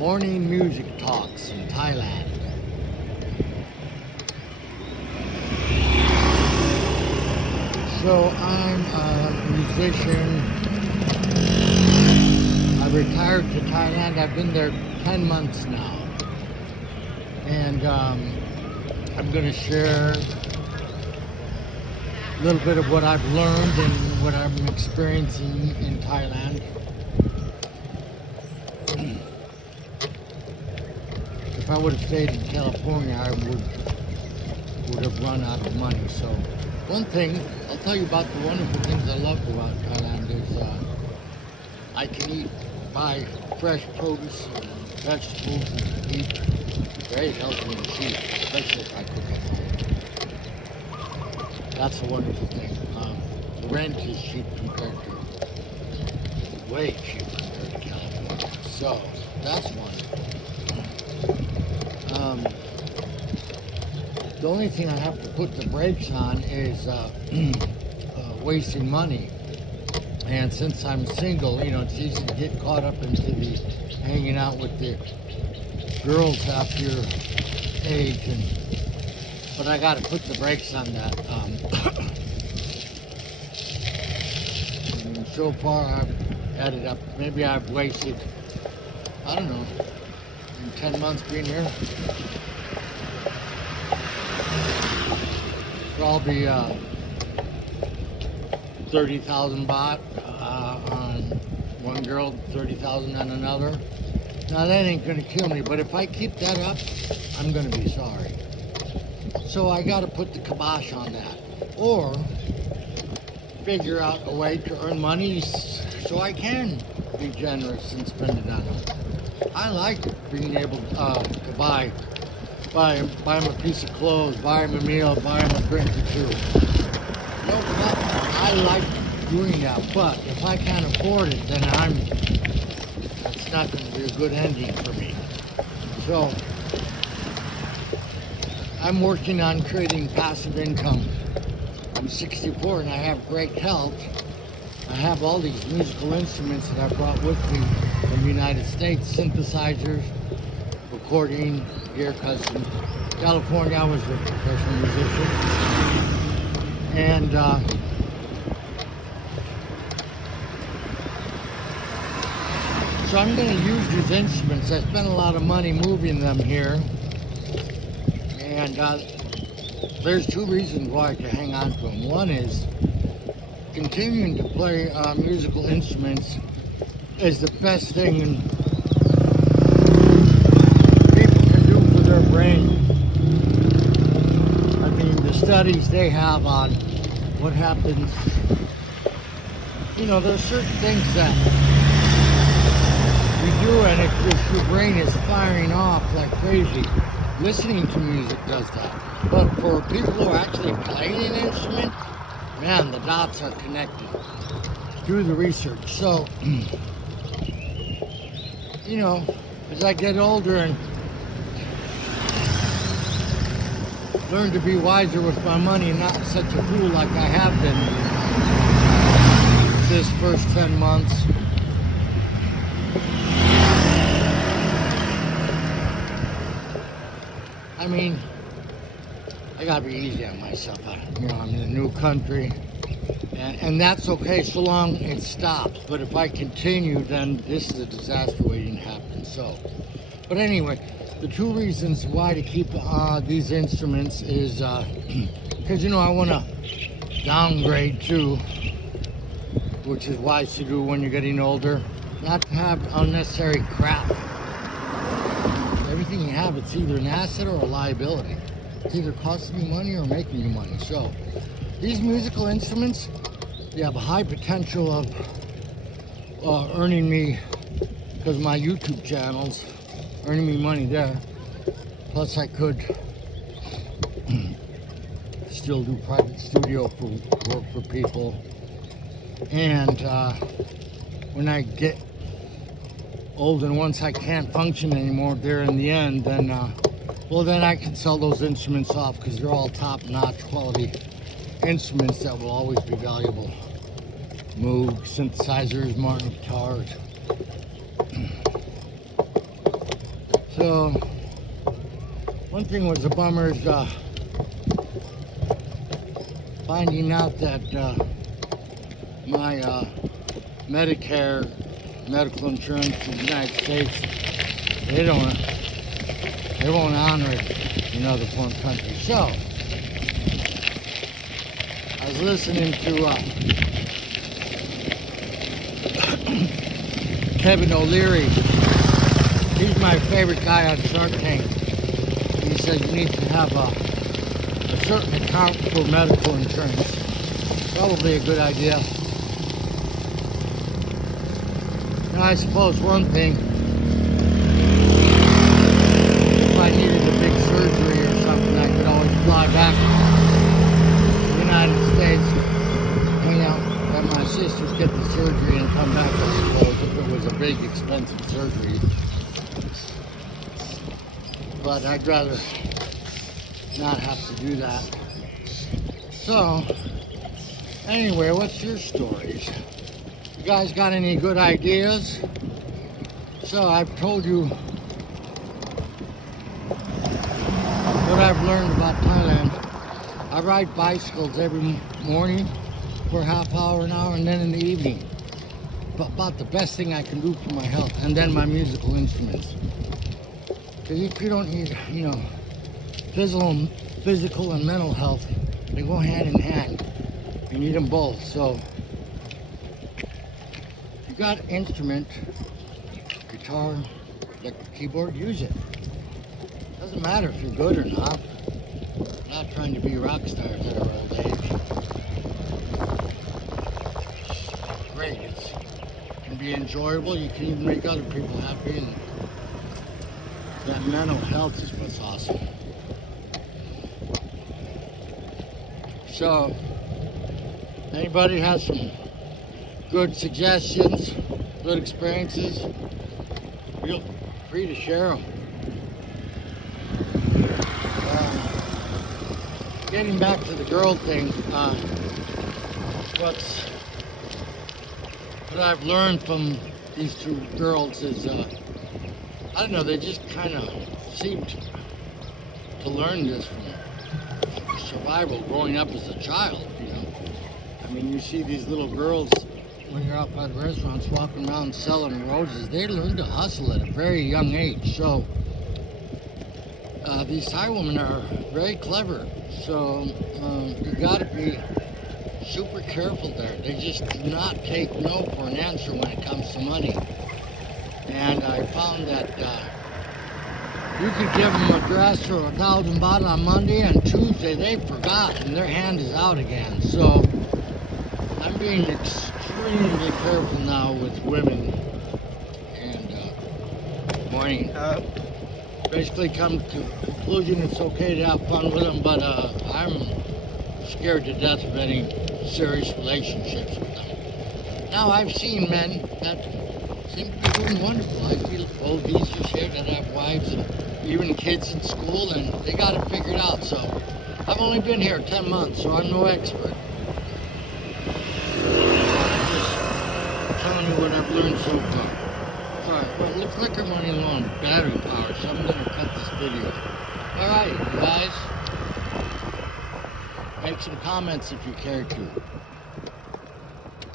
morning music talks in Thailand. So I'm a musician. I retired to Thailand. I've been there 10 months now. And I'm going to share a little bit of what I've learned and what I'm experiencing in Thailand. If I would have stayed in California, I would have run out of money. So one thing, I'll tell you about the wonderful things I love about Thailand is I can buy fresh produce and vegetables and eat very healthy and cheap, especially if I cook at home. That's a wonderful thing. The rent is cheap compared to, way cheap compared to California. So that's wonderful. The only thing I have to put the brakes on is wasting money. And since I'm single, you know, it's easy to get caught up into the hanging out with the girls half your age, but I got to put the brakes on that. And so far, I've added up. Maybe I've wasted, I don't know, in 10 months being here, probably 30,000 baht on one girl, 30,000 on another. Now that ain't gonna kill me, but if I keep that up, I'm gonna be sorry. So I gotta put the kibosh on that, or figure out a way to earn money so I can be generous and spend it on them. I like being able to buy him a piece of clothes, buy him a meal, buy him a drink or two. No problem. I like doing that, but if I can't afford it, then it's not going to be a good ending for me. So I'm working on creating passive income. I'm 64 and I have great health. I have all these musical instruments that I brought with me from the United States, synthesizers, recording gear, because in California I was a professional musician. And so I'm going to use these instruments. I spent a lot of money moving them here. And there's two reasons why I can hang on to them. One is continuing to play musical instruments is the best thing people can do for their brain. I mean, the studies they have on what happens, you know, there's certain things that you do and if your brain is firing off like crazy. Listening to music does that. But for people who are actually playing an instrument, man, the dots are connected through the research. So, you know, as I get older and learn to be wiser with my money and not such a fool like I have been this first 10 months, I mean, I gotta be easy on myself. You know, I'm in a new country, and that's okay so long it stops. But if I continue, then this is a disaster waiting to happen. So, but anyway, the two reasons why to keep these instruments is because, you know, I want to downgrade too, which is wise to do when you're getting older, not to have unnecessary crap. Everything you have, it's either an asset or a liability. It's either costing you money or making you money. So these musical instruments, they have a high potential of earning me, because my YouTube channel's earning me money there. Plus I could still do private studio work for people. And when I get old and once I can't function anymore there in the end, then well, then I can sell those instruments off, because they're all top-notch quality instruments that will always be valuable. Moog, synthesizers, Martin guitars. So, one thing was a bummer is finding out that my Medicare medical insurance in the United States, they won't honor it in other foreign countries. So, I was listening to Kevin O'Leary. He's my favorite guy on Shark Tank. He said you need to have a certain account for medical insurance. Probably a good idea. Now, I suppose one thing, if I needed a big surgery or something, I could always fly back to the United States, hang out at my sister's, get the surgery, and come back, I suppose, if it was a big, expensive surgery. But I'd rather not have to do that. So, anyway, what's your stories? You guys got any good ideas? So, I've told you what I've learned about Thailand. I ride bicycles every morning for a half hour, an hour, and then in the evening. But about the best thing I can do for my health, and then my musical instruments. Because if you don't need, physical and mental health, they go hand in hand. You need them both. So, if you got an instrument, guitar, electric keyboard, use it. Doesn't matter if you're good or not. I'm not trying to be rock stars at our old age. It's great. It can be enjoyable. You can even make other people happy. And that mental health is what's awesome. So, anybody has some good suggestions, good experiences, feel free to share them. Getting back to the girl thing, what I've learned from these two girls is, I don't know, they just kind of seemed to learn this from survival growing up as a child, I mean, you see these little girls when you're out by the restaurants walking around selling roses. They learn to hustle at a very young age. So these Thai women are very clever. So you got to be super careful there. They just do not take no for an answer when it comes to money. And I found that you could give them a dress or 1,000 baht on Monday, and Tuesday they forgot and their hand is out again. So I'm being extremely careful now with women. And morning. Basically come to conclusion it's okay to have fun with them, but I'm scared to death of any serious relationships with them. Now I've seen men that seem to be doing wonderful. I feel old geezers here that have wives and even kids in school, and they got it figured out. So I've only been here 10 months, so I'm no expert. I'm just telling you what I've learned so far. Alright, well, it looks like I'm running low on battery power, so I'm going to cut this video. Alright, you guys. Make some comments if you care to.